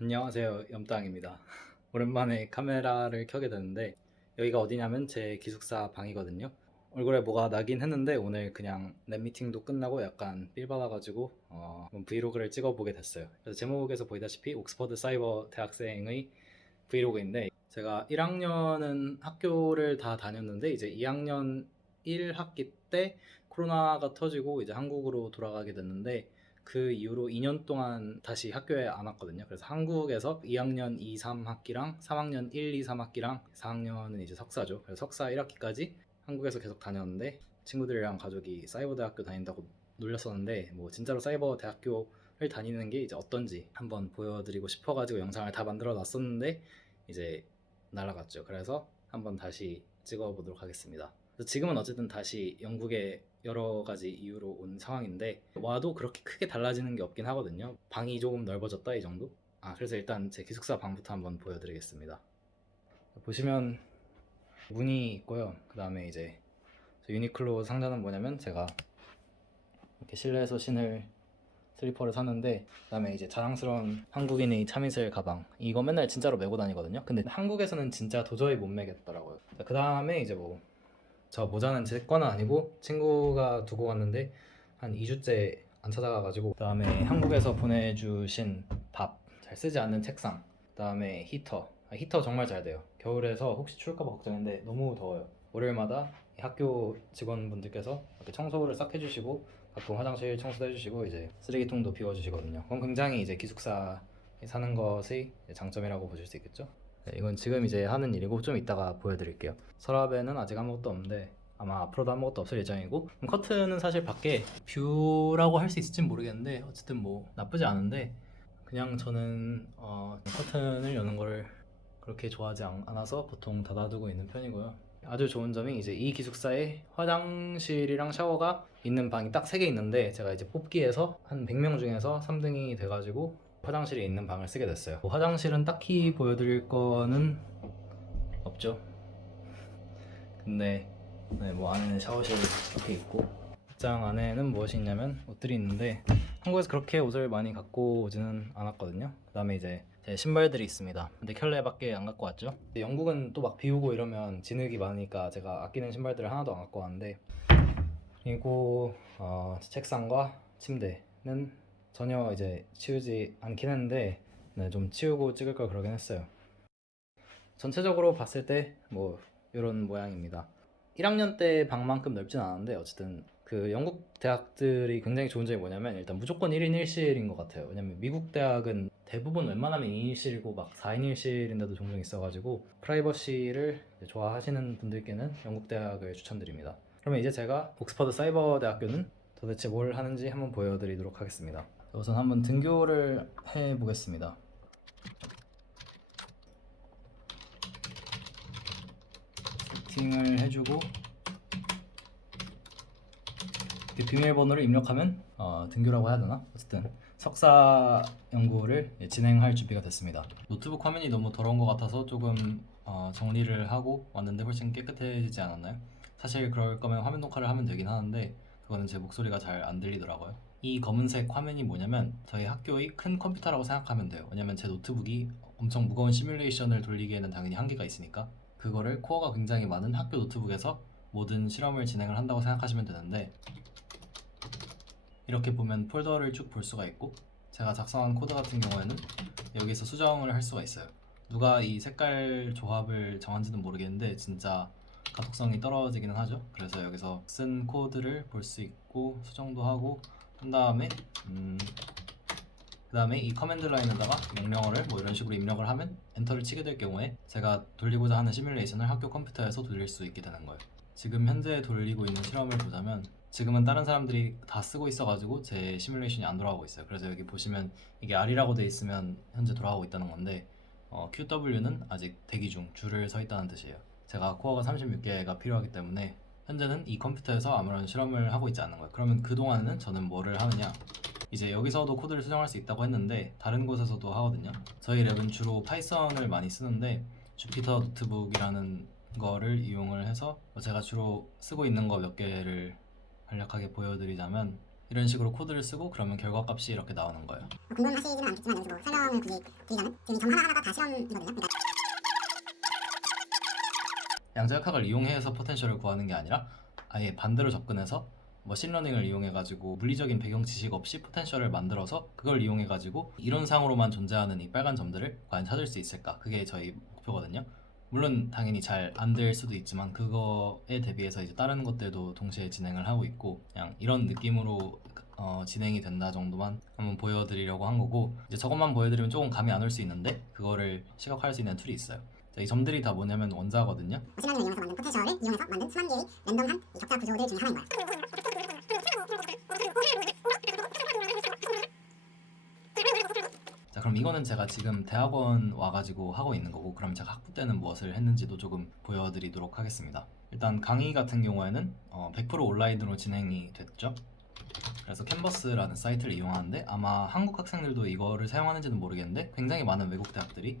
안녕하세요, 염땅입니다. 오랜만에 카메라를 켜게 됐는데 여기가 어디냐면 제 기숙사 방이거든요. 얼굴에 뭐가 나긴 했는데 오늘 그냥 랩 미팅도 끝나고 약간 삘 받아가지고 브이로그를 찍어보게 됐어요. 그래서 제목에서 보이다시피 옥스퍼드 사이버 대학생의 브이로그인데, 제가 1학년은 학교를 다 다녔는데 이제 2학년 1학기 때 코로나가 터지고 이제 한국으로 돌아가게 됐는데, 그 이후로 2년 동안 다시 학교에 안 왔거든요. 그래서 한국에서 2학년 2, 3학기랑 3학년 1, 2, 3학기랑 4학년은 이제 석사죠. 그래서 석사 1학기까지 한국에서 계속 다녔는데, 친구들이랑 가족이 사이버 대학교 다닌다고 놀렸었는데, 뭐 진짜로 사이버 대학교를 다니는 게 이제 어떤지 한번 보여드리고 싶어가지고 영상을 다 만들어 놨었는데 이제 날아갔죠. 그래서 한번 다시 찍어보도록 하겠습니다. 지금은 어쨌든 다시 영국에 여러 가지 이유로 온 상황인데, 와도 그렇게 크게 달라지는 게 없긴 하거든요. 방이 조금 넓어졌다 이 정도? 그래서 일단 제 기숙사 방부터 한번 보여드리겠습니다. 보시면 문이 있고요. 그 다음에 이제 유니클로 상자는 뭐냐면, 제가 이렇게 실내에서 신을 슬리퍼를 샀는데, 그다음에 이제 자랑스러운 한국인의 참이슬 가방, 이거 맨날 진짜로 메고 다니거든요. 근데 한국에서는 진짜 도저히 못 메겠더라고요. 그 다음에 이제 뭐 저 모자는 제 거는 아니고 친구가 두고 갔는데 한 2주째 안 찾아가가지고, 그 다음에 한국에서 보내주신 밥, 잘 쓰지 않는 책상, 그 다음에 히터 정말 잘 돼요. 겨울에서 혹시 추울까봐 걱정했는데 너무 더워요. 월요일마다 학교 직원분들께서 이렇게 청소를 싹 해주시고, 가끔 화장실 청소도 해주시고 이제 쓰레기통도 비워주시거든요. 그건 굉장히 이제 기숙사에 사는 것의 장점이라고 보실 수 있겠죠. 네, 이건 지금 이제 하는 일이고 좀 이따가 보여드릴게요. 서랍에는 아직 아무것도 없는데 아마 앞으로도 아무것도 없을 예정이고, 커튼은 사실 밖에 뷰라고 할 수 있을진 모르겠는데 어쨌든 뭐 나쁘지 않은데, 그냥 저는 커튼을 여는 거를 그렇게 좋아하지 않아서 보통 닫아두고 있는 편이고요. 아주 좋은 점이 이제 이 기숙사에 화장실이랑 샤워가 있는 방이 딱 3개 있는데, 제가 이제 뽑기에서 한 100명 중에서 3등이 돼가지고 화장실에 있는 방을 쓰게 됐어요. 화장실은 딱히 보여드릴 거는 없죠. 근데 네, 뭐 안에는 샤워실 이렇게 있고, 옷장 안에는 무엇이 있냐면 옷들이 있는데, 한국에서 그렇게 옷을 많이 갖고 오지는 않았거든요. 그 다음에 이제 제 신발들이 있습니다. 근데 켤레밖에 안 갖고 왔죠. 영국은 또 막 비우고 이러면 진흙이 많으니까 제가 아끼는 신발들을 하나도 안 갖고 왔는데, 그리고 책상과 침대는 전혀 이제 치우지 않긴 했는데, 네, 좀 치우고 찍을 걸 그러긴 했어요. 전체적으로 봤을 때 뭐 이런 모양입니다. 1학년 때 방만큼 넓진 않은데 어쨌든 그 영국 대학들이 굉장히 좋은 점이 뭐냐면, 일단 무조건 1인 1실인 것 같아요. 왜냐면 미국 대학은 대부분 웬만하면 2인 1실이고 막 4인 1실인데도 종종 있어가지고, 프라이버시를 좋아하시는 분들께는 영국 대학을 추천드립니다. 그러면 이제 제가 옥스퍼드 사이버 대학교는 도대체 뭘 하는지 한번 보여드리도록 하겠습니다. 우선 한번 등교를 해보겠습니다. 세팅을 해주고 비밀번호를 입력하면 등교라고 해야 되나? 어쨌든 석사 연구를 진행할 준비가 됐습니다. 노트북 화면이 너무 더러운 것 같아서 조금 정리를 하고 왔는데 훨씬 깨끗해지지 않았나요? 사실 그럴 거면 화면 녹화를 하면 되긴 하는데 그거는 제 목소리가 잘 안 들리더라고요. 이 검은색 화면이 뭐냐면 저희 학교의 큰 컴퓨터라고 생각하면 돼요. 왜냐면 제 노트북이 엄청 무거운 시뮬레이션을 돌리기에는 당연히 한계가 있으니까, 그거를 코어가 굉장히 많은 학교 노트북에서 모든 실험을 진행을 한다고 생각하시면 되는데, 이렇게 보면 폴더를 쭉 볼 수가 있고, 제가 작성한 코드 같은 경우에는 여기서 수정을 할 수가 있어요. 누가 이 색깔 조합을 정한지는 모르겠는데 진짜 가독성이 떨어지기는 하죠. 그래서 여기서 쓴 코드를 볼 수 있고 수정도 하고 한 다음에 그 다음에 이 커맨드 라인에다가 명령어를 뭐 이런 식으로 입력을 하면 엔터를 치게 될 경우에 제가 돌리고자 하는 시뮬레이션을 학교 컴퓨터에서 돌릴 수 있게 되는 거예요. 지금 현재 돌리고 있는 실험을 보자면 지금은 다른 사람들이 다 쓰고 있어가지고 제 시뮬레이션이 안 돌아가고 있어요. 그래서 여기 보시면 이게 R이라고 돼 있으면 현재 돌아가고 있다는 건데, QW는 아직 대기 중, 줄을 서 있다는 뜻이에요. 제가 코어가 36개가 필요하기 때문에 현재는 이 컴퓨터에서 아무런 실험을 하고 있지 않는 거예요. 그러면 그동안은 저는 뭐를 하느냐, 이제 여기서도 코드를 수정할 수 있다고 했는데 다른 곳에서도 하거든요. 저희 랩은 주로 파이썬을 많이 쓰는데 주피터 노트북이라는 거를 이용을 해서 제가 주로 쓰고 있는 거 몇 개를 간략하게 보여드리자면, 이런 식으로 코드를 쓰고 그러면 결과값이 이렇게 나오는 거예요. 궁금하시지는 않겠지만 여기서 뭐 설명을 굳이 드리자면 지금 이 점 하나하나가 다 실험이거든요. 그러니까 양자역학을 이용해서 포텐셜을 구하는 게 아니라 아예 반대로 접근해서 머신러닝을 이용해가지고 물리적인 배경 지식 없이 포텐셜을 만들어서 그걸 이용해가지고 이론상으로만 존재하는 이 빨간 점들을 과연 찾을 수 있을까? 그게 저희 목표거든요. 물론 당연히 잘 안 될 수도 있지만 그거에 대비해서 이제 다른 것들도 동시에 진행을 하고 있고 그냥 이런 느낌으로 진행이 된다 정도만 한번 보여드리려고 한 거고 이제 저것만 보여드리면 조금 감이 안 올 수 있는데 그거를 시각화할 수 있는 툴이 있어요. 이 점들이 다 뭐냐면 원자거든요. 머신러닝을 이용해서 만든 포텐셜을 이용해서 만든 수만 개의 랜덤한 이 격자 구조들 중에 하나인 거예요. 자, 그럼 이거는 제가 지금 대학원 와가지고 하고 있는 거고 그럼 제가 학부 때는 무엇을 했는지도 조금 보여드리도록 하겠습니다. 일단 강의 같은 경우에는 100% 온라인으로 진행이 됐죠. 그래서 캔버스라는 사이트를 이용하는데 아마 한국 학생들도 이거를 사용하는지는 모르겠는데 굉장히 많은 외국 대학들이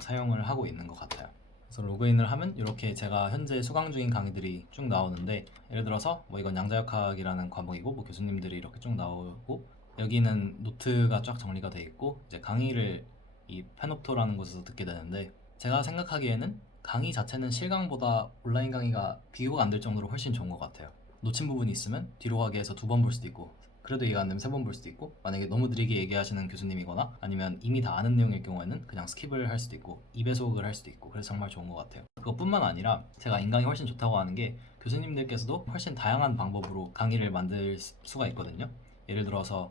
사용을 하고 있는 것 같아요. 그래서 로그인을 하면 이렇게 제가 현재 수강 중인 강의들이 쭉 나오는데 예를 들어서 뭐 이건 양자역학이라는 과목이고 뭐 교수님들이 이렇게 쭉 나오고 여기는 노트가 쫙 정리가 돼 있고 이제 강의를 이 페놉토라는 곳에서 듣게 되는데 제가 생각하기에는 강의 자체는 실강보다 온라인 강의가 비교가 안 될 정도로 훨씬 좋은 것 같아요. 놓친 부분이 있으면 뒤로 가게 해서 2번 볼 수도 있고 그래도 이해가 안 되면 3번 볼 수도 있고 만약에 너무 느리게 얘기하시는 교수님이거나 아니면 이미 다 아는 내용일 경우에는 그냥 스킵을 할 수도 있고 2배속을 할 수도 있고 그래서 정말 좋은 것 같아요. 그것뿐만 아니라 제가 인강이 훨씬 좋다고 하는 게 교수님들께서도 훨씬 다양한 방법으로 강의를 만들 수가 있거든요. 예를 들어서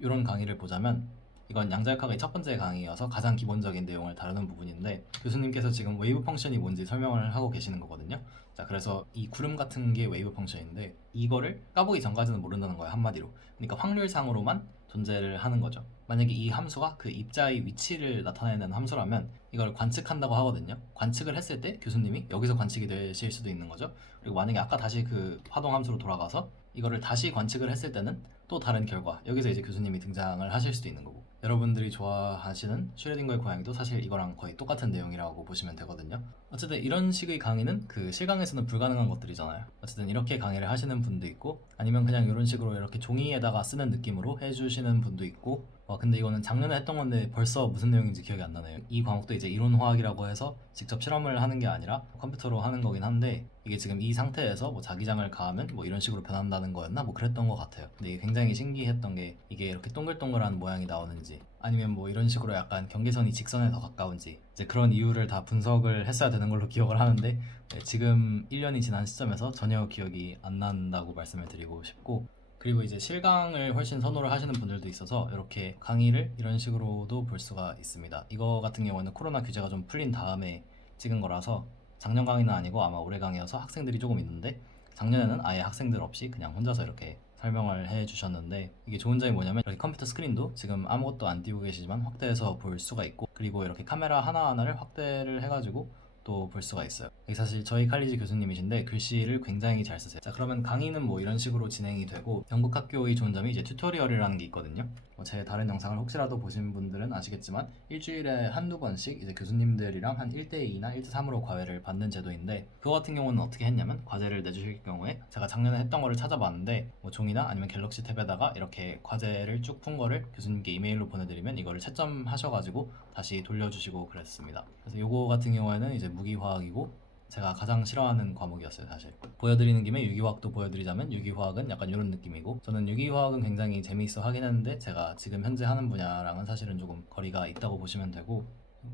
이런 강의를 보자면 이건 양자역학의 첫 번째 강의여서 가장 기본적인 내용을 다루는 부분인데 교수님께서 지금 웨이브 펑션이 뭔지 설명을 하고 계시는 거거든요. 자, 그래서 이 구름 같은 게 웨이브 펑션인데 이거를 까보기 전까지는 모른다는 거예요, 한마디로. 그러니까 확률상으로만 존재를 하는 거죠. 만약에 이 함수가 그 입자의 위치를 나타내는 함수라면 이걸 관측한다고 하거든요. 관측을 했을 때 교수님이 여기서 관측이 되실 수도 있는 거죠. 그리고 만약에 아까 다시 그 파동 함수로 돌아가서 이거를 다시 관측을 했을 때는 또 다른 결과, 여기서 이제 교수님이 등장을 하실 수도 있는 거고 여러분들이 좋아하시는 슈레딩거의 고양이도 사실 이거랑 거의 똑같은 내용이라고 보시면 되거든요. 어쨌든 이런 식의 강의는 그 실강에서는 불가능한 것들이잖아요. 어쨌든 이렇게 강의를 하시는 분도 있고 아니면 그냥 이런 식으로 이렇게 종이에다가 쓰는 느낌으로 해주시는 분도 있고 근데 이거는 작년에 했던 건데 벌써 무슨 내용인지 기억이 안 나네요. 이 과목도 이제 이론화학이라고 해서 직접 실험을 하는 게 아니라 컴퓨터로 하는 거긴 한데 이게 지금 이 상태에서 뭐 자기장을 가하면 뭐 이런 식으로 변한다는 거였나 뭐 그랬던 것 같아요. 근데 이게 굉장히 신기했던 게 이게 이렇게 동글동글한 모양이 나오는지 아니면 뭐 이런 식으로 약간 경계선이 직선에 더 가까운지 이제 그런 이유를 다 분석을 했어야 되는 걸로 기억을 하는데 지금 1년이 지난 시점에서 전혀 기억이 안 난다고 말씀을 드리고 싶고 그리고 이제 실강을 훨씬 선호를 하시는 분들도 있어서 이렇게 강의를 이런 식으로도 볼 수가 있습니다. 이거 같은 경우는 코로나 규제가 좀 풀린 다음에 찍은 거라서 작년 강의는 아니고 아마 올해 강의여서 학생들이 조금 있는데 작년에는 아예 학생들 없이 그냥 혼자서 이렇게 설명을 해 주셨는데 이게 좋은 점이 뭐냐면 이렇게 컴퓨터 스크린도 지금 아무것도 안 띄우고 계시지만 확대해서 볼 수가 있고 그리고 이렇게 카메라 하나하나를 확대를 해가지고 또 볼 수가 있어요. 이게 사실 저희 칼리지 교수님이신데 글씨를 굉장히 잘 쓰세요. 자, 그러면 강의는 뭐 이런 식으로 진행이 되고 영국 학교의 좋은 점이 이제 튜토리얼이라는 게 있거든요. 제 다른 영상을 혹시라도 보신 분들은 아시겠지만 일주일에 한두 번씩 이제 교수님들이랑 한 1대2나 1대3으로 과외를 받는 제도인데 그거 같은 경우는 어떻게 했냐면 과제를 내주실 경우에 제가 작년에 했던 거를 찾아봤는데 뭐 종이나 아니면 갤럭시 탭에다가 이렇게 과제를 쭉 푼 거를 교수님께 이메일로 보내드리면 이거를 채점하셔가지고 다시 돌려주시고 그랬습니다. 그래서 요거 같은 경우에는 이제 무기화학이고 제가 가장 싫어하는 과목이었어요. 사실 보여드리는 김에 유기화학도 보여드리자면 유기화학은 약간 이런 느낌이고 저는 유기화학은 굉장히 재미있어 하긴 했는데 제가 지금 현재 하는 분야랑은 사실은 조금 거리가 있다고 보시면 되고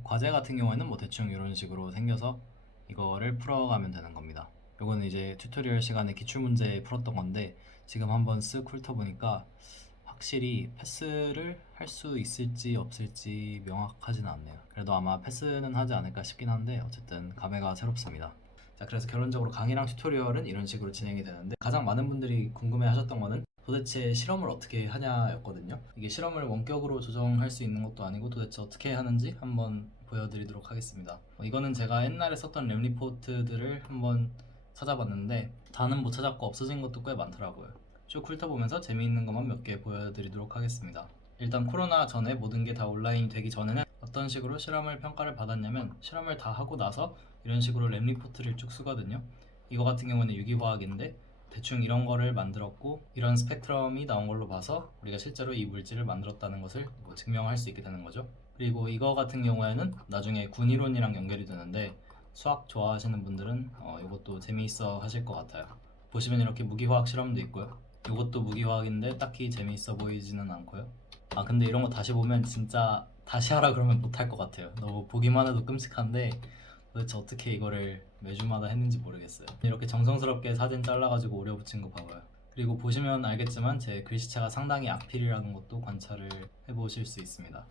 과제 같은 경우에는 뭐 대충 이런 식으로 생겨서 이거를 풀어가면 되는 겁니다. 요거는 이제 튜토리얼 시간에 기출문제 풀었던 건데 지금 한번 쓱 훑어보니까 확실히 패스를 할 수 있을지 없을지 명확하지는 않네요. 그래도 아마 패스는 하지 않을까 싶긴 한데 어쨌든 감회가 새롭습니다. 자, 그래서 결론적으로 강의랑 튜토리얼은 이런 식으로 진행이 되는데 가장 많은 분들이 궁금해 하셨던 거는 도대체 실험을 어떻게 하냐였거든요. 이게 실험을 원격으로 조정할 수 있는 것도 아니고 도대체 어떻게 하는지 한번 보여드리도록 하겠습니다. 이거는 제가 옛날에 썼던 랩 리포트들을 한번 찾아봤는데 다는 못 찾았고 없어진 것도 꽤 많더라고요. 쭉 훑어보면서 재미있는 것만 몇 개 보여드리도록 하겠습니다. 일단 코로나 전에 모든 게 다 온라인이 되기 전에는 어떤 식으로 실험을 평가를 받았냐면 실험을 다 하고 나서 이런 식으로 랩 리포트를 쭉 쓰거든요. 이거 같은 경우는 유기화학인데 대충 이런 거를 만들었고 이런 스펙트럼이 나온 걸로 봐서 우리가 실제로 이 물질을 만들었다는 것을 뭐 증명할 수 있게 되는 거죠. 그리고 이거 같은 경우에는 나중에 군이론이랑 연결이 되는데 수학 좋아하시는 분들은 이것도 재미있어 하실 것 같아요. 보시면 이렇게 무기화학 실험도 있고요. 이것도 무기화학인데 딱히 재미있어 보이지는 않고요. 아 근데 이런 거 다시 보면 진짜 다시 하라 그러면 못할 것 같아요. 너무 보기만 해도 끔찍한데 도대체 어떻게 이거를 매주마다 했는지 모르겠어요. 이렇게 정성스럽게 사진 잘라가지고 오려 붙인 거 봐봐요. 그리고 보시면 알겠지만 제 글씨체가 상당히 악필이라는 것도 관찰을 해보실 수 있습니다.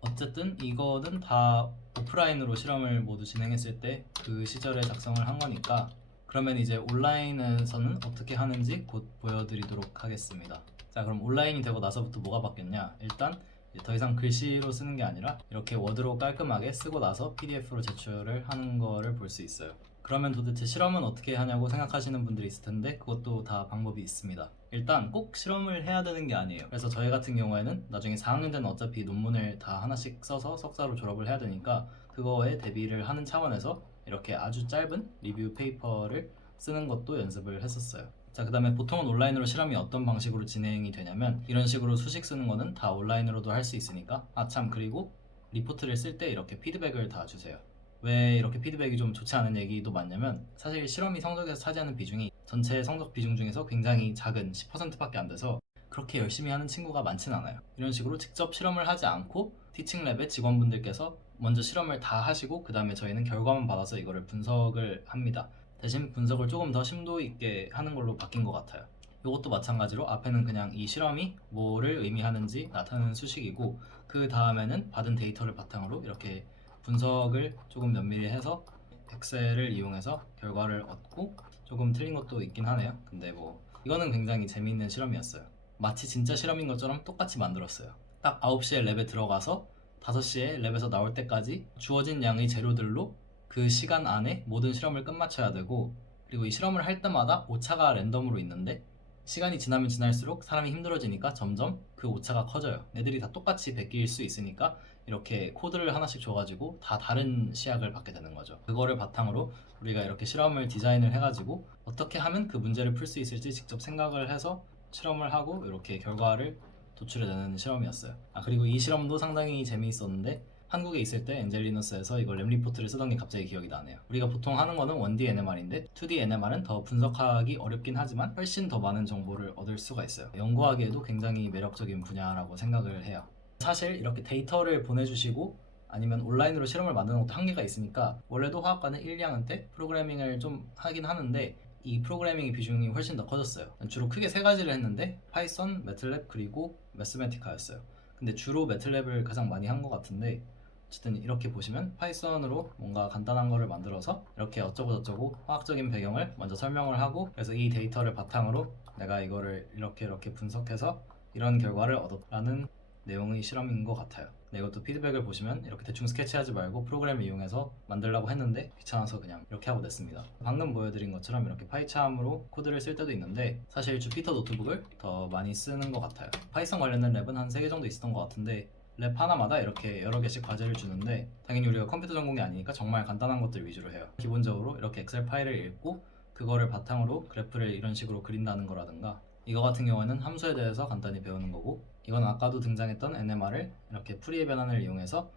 어쨌든 이거는 다 오프라인으로 실험을 모두 진행했을 때 그 시절에 작성을 한 거니까 그러면 이제 온라인에서는 어떻게 하는지 곧 보여드리도록 하겠습니다. 자 그럼 온라인이 되고 나서부터 뭐가 바뀌었냐. 일단 이제 더 이상 글씨로 쓰는 게 아니라 이렇게 워드로 깔끔하게 쓰고 나서 PDF로 제출을 하는 거를 볼 수 있어요. 그러면 도대체 실험은 어떻게 하냐고 생각하시는 분들이 있을 텐데 그것도 다 방법이 있습니다. 일단 꼭 실험을 해야 되는 게 아니에요. 그래서 저희 같은 경우에는 나중에 4학년 때는 어차피 논문을 다 하나씩 써서 석사로 졸업을 해야 되니까 그거에 대비를 하는 차원에서 이렇게 아주 짧은 리뷰 페이퍼를 쓰는 것도 연습을 했었어요. 자, 그 다음에 보통은 온라인으로 실험이 어떤 방식으로 진행이 되냐면 이런 식으로 수식 쓰는 거는 다 온라인으로도 할 수 있으니까 참 그리고 리포트를 쓸 때 이렇게 피드백을 다 주세요. 왜 이렇게 피드백이 좀 좋지 않은 얘기도 많냐면 사실 실험이 성적에서 차지하는 비중이 전체 성적 비중 중에서 굉장히 작은 10%밖에 안 돼서 그렇게 열심히 하는 친구가 많진 않아요. 이런 식으로 직접 실험을 하지 않고 티칭랩의 직원분들께서 먼저 실험을 다 하시고 그 다음에 저희는 결과만 받아서 이거를 분석을 합니다. 대신 분석을 조금 더 심도 있게 하는 걸로 바뀐 것 같아요. 이것도 마찬가지로 앞에는 그냥 이 실험이 뭐를 의미하는지 나타내는 수식이고 그 다음에는 받은 데이터를 바탕으로 이렇게 분석을 조금 면밀히 해서 엑셀을 이용해서 결과를 얻고 조금 틀린 것도 있긴 하네요. 근데 뭐 이거는 굉장히 재미있는 실험이었어요. 마치 진짜 실험인 것처럼 똑같이 만들었어요. 딱 9시에 랩에 들어가서 5시에 랩에서 나올 때까지 주어진 양의 재료들로 그 시간 안에 모든 실험을 끝마쳐야 되고 그리고 이 실험을 할 때마다 오차가 랜덤으로 있는데 시간이 지나면 지날수록 사람이 힘들어지니까 점점 그 오차가 커져요. 애들이 다 똑같이 베낄 수 있으니까 이렇게 코드를 하나씩 줘가지고 다 다른 시약을 받게 되는 거죠. 그거를 바탕으로 우리가 이렇게 실험을 디자인을 해가지고 어떻게 하면 그 문제를 풀 수 있을지 직접 생각을 해서 실험을 하고 이렇게 결과를 도출해내는 실험이었어요. 그리고 이 실험도 상당히 재미있었는데 한국에 있을 때 엔젤리너스에서 이걸 랩 리포트를 쓰던 게 갑자기 기억이 나네요. 우리가 보통 하는 거는 1D NMR인데 2D NMR은 더 분석하기 어렵긴 하지만 훨씬 더 많은 정보를 얻을 수가 있어요. 연구하기에도 굉장히 매력적인 분야라고 생각을 해요. 사실 이렇게 데이터를 보내주시고 아니면 온라인으로 실험을 만드는 것도 한계가 있으니까 원래도 화학과는 1, 2학년 때 프로그래밍을 좀 하긴 하는데 이 프로그래밍의 비중이 훨씬 더 커졌어요. 주로 크게 세 가지를 했는데 파이썬, 매틀랩 그리고 매스매티카였어요. 근데 주로 매틀랩을 가장 많이 한 것 같은데 어쨌든 이렇게 보시면 파이썬으로 뭔가 간단한 거를 만들어서 이렇게 어쩌고저쩌고 화학적인 배경을 먼저 설명을 하고 그래서 이 데이터를 바탕으로 내가 이거를 이렇게 분석해서 이런 결과를 얻었라는 내용의 실험인 것 같아요. 네, 이것도 피드백을 보시면 이렇게 대충 스케치하지 말고 프로그램을 이용해서 만들려고 했는데 귀찮아서 그냥 이렇게 하고 냈습니다. 방금 보여드린 것처럼 이렇게 파이참으로 코드를 쓸 때도 있는데 사실 주피터 노트북을 더 많이 쓰는 것 같아요. 파이썬 관련된 랩은 한 3개 정도 있었던 것 같은데 랩 하나마다 이렇게 여러 개씩 과제를 주는데 당연히 우리가 컴퓨터 전공이 아니니까 정말 간단한 것들 위주로 해요. 기본적으로 이렇게 엑셀 파일을 읽고 그거를 바탕으로 그래프를 이런 식으로 그린다는 거라든가 이거 같은 경우에는 함수에 대해서 간단히 배우는 거고 이건 아까도 등장했던 NMR을 이렇게 프리의 변환을 이용해서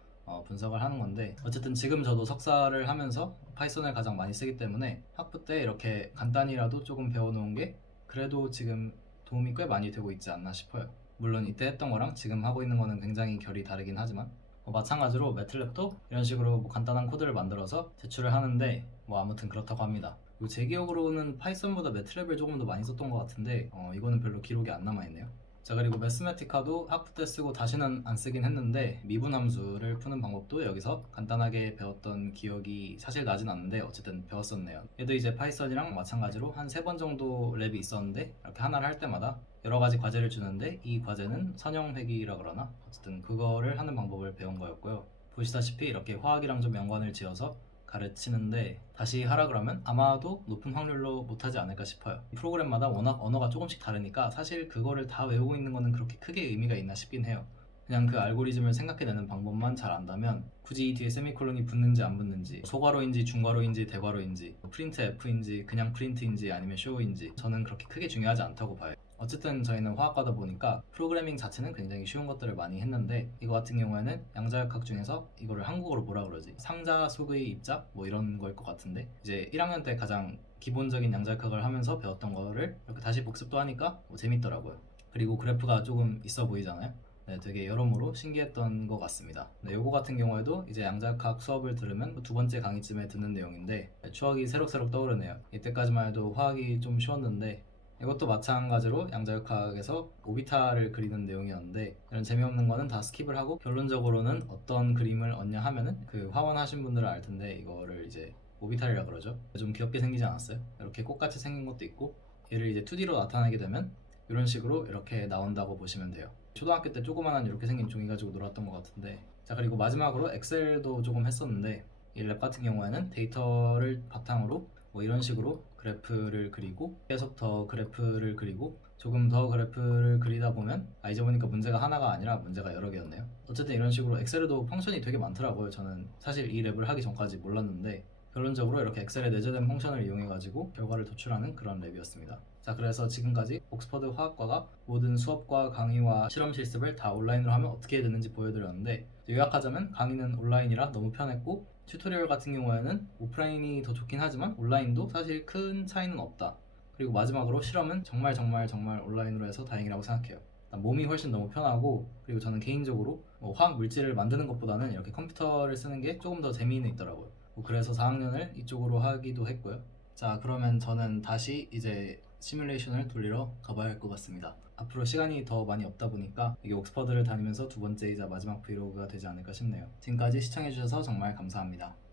분석을 하는 건데 어쨌든 지금 저도 석사를 하면서 파이썬을 가장 많이 쓰기 때문에 학부 때 이렇게 간단히라도 조금 배워놓은 게 그래도 지금 도움이 꽤 많이 되고 있지 않나 싶어요. 물론 이때 했던 거랑 지금 하고 있는 거는 굉장히 결이 다르긴 하지만 마찬가지로 매틀랩도 이런 식으로 뭐 간단한 코드를 만들어서 제출을 하는데 뭐 아무튼 그렇다고 합니다. 제 기억으로는 파이썬보다 매틀랩을 조금 더 많이 썼던 것 같은데 이거는 별로 기록이 안 남아있네요. 자 그리고 매스매티카도 학부 때 쓰고 다시는 안 쓰긴 했는데 미분 함수를 푸는 방법도 여기서 간단하게 배웠던 기억이 사실 나진 않는데 어쨌든 배웠었네요. 얘도 이제 파이썬이랑 마찬가지로 한 3번 정도 랩이 있었는데 이렇게 하나를 할 때마다 여러 가지 과제를 주는데 이 과제는 선형회귀라 그러나 어쨌든 그거를 하는 방법을 배운 거였고요. 보시다시피 이렇게 화학이랑 좀 연관을 지어서 가르치는데 다시 하라 그러면 아마도 높은 확률로 못하지 않을까 싶어요. 프로그램마다 워낙 언어가 조금씩 다르니까 사실 그거를 다 외우고 있는 거는 그렇게 크게 의미가 있나 싶긴 해요. 그냥 그 알고리즘을 생각해내는 방법만 잘 안다면 굳이 이 뒤에 세미콜론이 붙는지 안 붙는지, 소괄호인지 중괄호인지 대괄호인지, 프린트 F인지 그냥 프린트인지 아니면 쇼인지 저는 그렇게 크게 중요하지 않다고 봐요. 어쨌든 저희는 화학과다 보니까 프로그래밍 자체는 굉장히 쉬운 것들을 많이 했는데, 이거 같은 경우에는 양자역학 중에서 이거를 한국어로 뭐라 그러지? 상자 속의 입자? 뭐 이런 거일 것 같은데, 이제 1학년 때 가장 기본적인 양자역학을 하면서 배웠던 거를 이렇게 다시 복습도 하니까 뭐 재밌더라고요. 그리고 그래프가 조금 있어 보이잖아요. 네, 되게 여러모로 신기했던 것 같습니다. 네, 요거 같은 경우에도 이제 양자역학 수업을 들으면 두 번째 강의쯤에 듣는 내용인데, 추억이 새록새록 떠오르네요. 이때까지만 해도 화학이 좀 쉬웠는데, 이것도 마찬가지로 양자역학에서 오비탈을 그리는 내용이었는데, 이런 재미없는 거는 다 스킵을 하고 결론적으로는 어떤 그림을 얻냐 하면은 그 화원 하신 분들은 알 텐데, 이거를 이제 오비탈이라 그러죠. 좀 귀엽게 생기지 않았어요? 이렇게 꽃같이 생긴 것도 있고, 얘를 이제 2D로 나타내게 되면 이런 식으로 이렇게 나온다고 보시면 돼요. 초등학교 때 조그만한 이렇게 생긴 종이 가지고 놀았던 것 같은데, 자, 그리고 마지막으로 엑셀도 조금 했었는데, 이 랩 같은 경우에는 데이터를 바탕으로 뭐 이런 식으로 그래프를 그리고 계속 더 그래프를 그리고 조금 더 그래프를 그리다 보면, 이제 보니까 문제가 하나가 아니라 문제가 여러 개였네요. 어쨌든 이런 식으로 엑셀에도 펑션이 되게 많더라고요. 저는 사실 이 랩을 하기 전까지 몰랐는데, 결론적으로 이렇게 엑셀에 내재된 펑션을 이용해 가지고 결과를 도출하는 그런 랩이었습니다. 자, 그래서 지금까지 옥스퍼드 화학과가 모든 수업과 강의와 실험 실습을 다 온라인으로 하면 어떻게 되는지 보여드렸는데, 요약하자면 강의는 온라인이라 너무 편했고, 튜토리얼 같은 경우에는 오프라인이 더 좋긴 하지만 온라인도 사실 큰 차이는 없다. 그리고 마지막으로 실험은 정말 온라인으로 해서 다행이라고 생각해요. 일단 몸이 훨씬 너무 편하고, 그리고 저는 개인적으로 화학 물질을 만드는 것보다는 이렇게 컴퓨터를 쓰는 게 조금 더 재미는 있더라고요. 그래서 4학년을 이쪽으로 하기도 했고요. 자, 그러면 저는 다시 이제 시뮬레이션을 돌리러 가봐야 할 것 같습니다. 앞으로 시간이 더 많이 없다 보니까 이게 옥스퍼드를 다니면서 두 번째이자 마지막 브이로그가 되지 않을까 싶네요. 지금까지 시청해주셔서 정말 감사합니다.